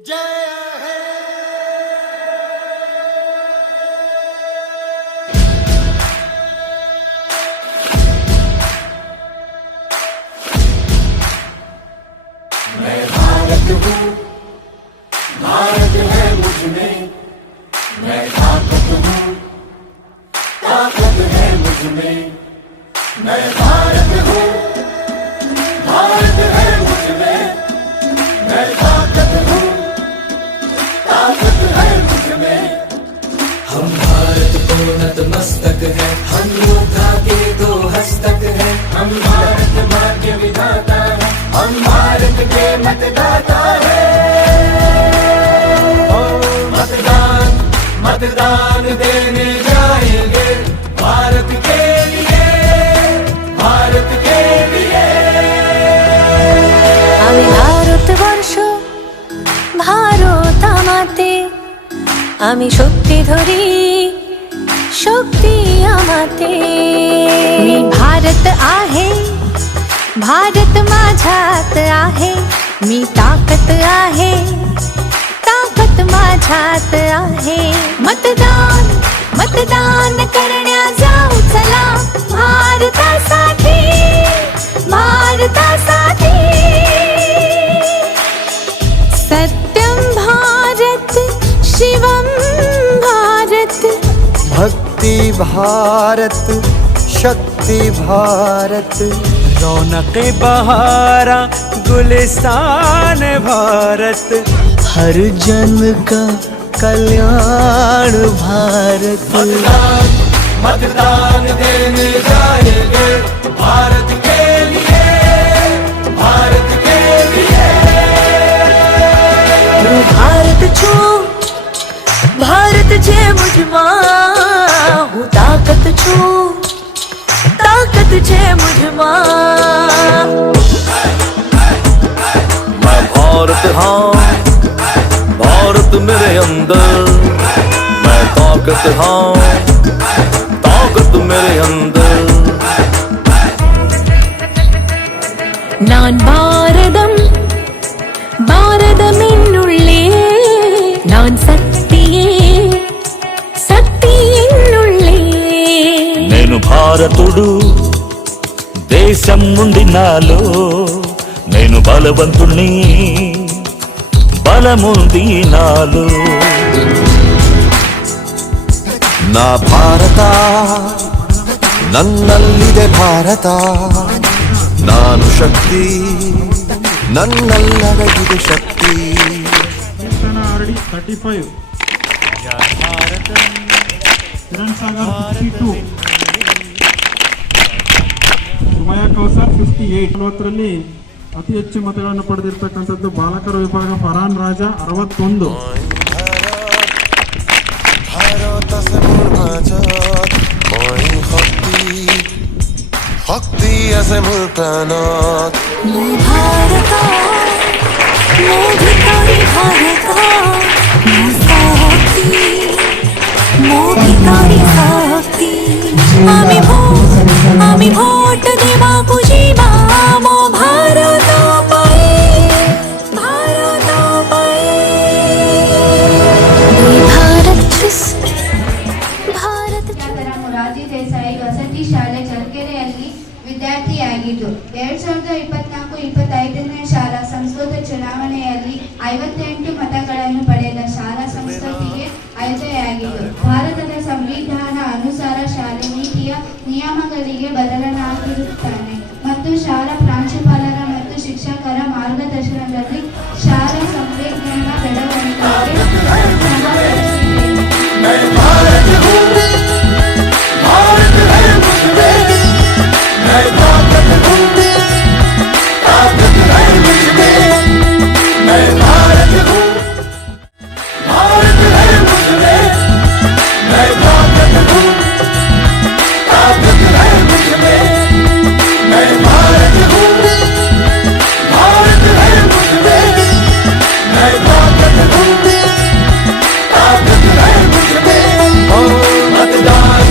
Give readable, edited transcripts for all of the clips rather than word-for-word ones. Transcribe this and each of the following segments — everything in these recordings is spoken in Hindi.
मैं भारत हूँ, भारत है मुझ में, मैं ताकत हूँ, ताकत है मुझ में। मैं भारत हूँ, भारत है मुझ में, मैं ताकत हूँ, ताकत है मुझ में। हम भारत को नतमस्तक है, हम योद्धा के दो हस्तक है। हम भारत माँ के विधाता है, हम भारत के मतदाता है। मतदान मतदान देने जाएंगे भारत के लिए, भारत के लिए। আমি ভারতবর্ষ ভারত আমাতে, আমি শক্তি ধরি शक्ती आमाते। मी भारत आहे, भारत माझ्यात आहे, मी ताकद आहे, ताकद माझ्यात आहे। मतदान मतदान करण्या जाऊ चला, भारतासाठी भारतासाठी। सत्यं भारत शिवं भारत, भक्ति भारत शक्ति भारत। रौनक बहारा गुलिस्तान भारत, हर जन का कल्याण भारत। मतदान मतदान देने जाएंगे भारत के लिए, भारत के लिए। भारत छू भारत जे मुझमा, हूँ ताकत छू ताकत जे मुझमा। मैं भारत हाँ, भारत मेरे अंदर, मैं ताकत हाँ, ताकत मेरे अंदर। நான் பாரதம் பாரதமென்னுள்ளே, நான் சக்தியே சக்தி என்னுள்ளே। నేను భారతుడు దేశం నుండి నాలో, నేను బలవంతుణ్ణి బలముంది నాలో। ನಾ ಭಾರತ ನನ್ನಲ್ಲಿದೆ ಭಾರತ, ನಾನು ಶಕ್ತಿ ನನ್ನಲ್ಲಡಗಿದೆ ಶಕ್ತಿ। RD 35, किरण सागर 62, ಸುಮಯ ಕೌಸರ್ 58। 40ರಲ್ಲಿ ಅತಿ ಹೆಚ್ಚು ಮತಗಳನ್ನು ಪಡೆದಿರತಕ್ಕಂಥದ್ದು ಬಾಲಕರ ವಿಭಾಗ ಫರಾನ್ ರಾಜ 61। भारत से मोर মাজত মই শক্তি, শক্তি আছে মোৰ প্ৰাণত। मैं भारत मैं भिकारी भारत, मैं शक्ति मैं भिकारी शक्ति। আমি ভোট দেবাকু যাবা, মো ভারত পায়ে भारत पाए। भारत भारत ಮೊರಾರ್ಜಿ ದೇಸಾಯಿ ವಸತಿ ಶಾಲೆ ಚಳ್ಳಕೆರೆಯಲ್ಲಿ ವಿದ್ಯಾರ್ಥಿಯಾಗಿದ್ದು 2024-25ನೇ ಶಾಲಾ ಸಂಸ್ಕೃತ ಚುನಾವಣೆಯಲ್ಲಿ 58 ಮತಗಳನ್ನು ಪಡೆದ ಶಾಲಾ ಸಂಸ್ಕೃತಿಗೆ ಆಯ್ಕೆಯಾಗಿದ್ದು, ಭಾರತದ ಸಂವಿಧಾನ ಅನುಸಾರ ಶಾಲೆ ನೀತಿಯ ನಿಯಮಗಳಿಗೆ ಬದಲಾಗಿರುತ್ತಾನೆ ಮತ್ತು ಶಾಲಾ ಪ್ರಾಂಶುಪಾಲರ ಮತ್ತು ಶಿಕ್ಷಕರ ಮಾರ್ಗದರ್ಶನದಲ್ಲಿ ಶಾಲಾ ಸಂವಿಧಾನ ಬೆಳವಣಿಗೆಗೆ मैं भारत हूँ, भारत है मुझ में, मैं ताकत हूँ, ताकत है मुझ में। मैं भारत हूँ, भारत है मुझ में, मैं ताकत हूँ, ताकत है मुझ में। मैं भारत हूँ, भारत है मुझ में, मैं ताकत हूँ, ताकत है मुझ में। मतदान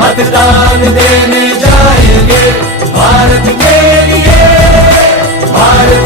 मतदान देने जाएंगे भारत के लिए, भारत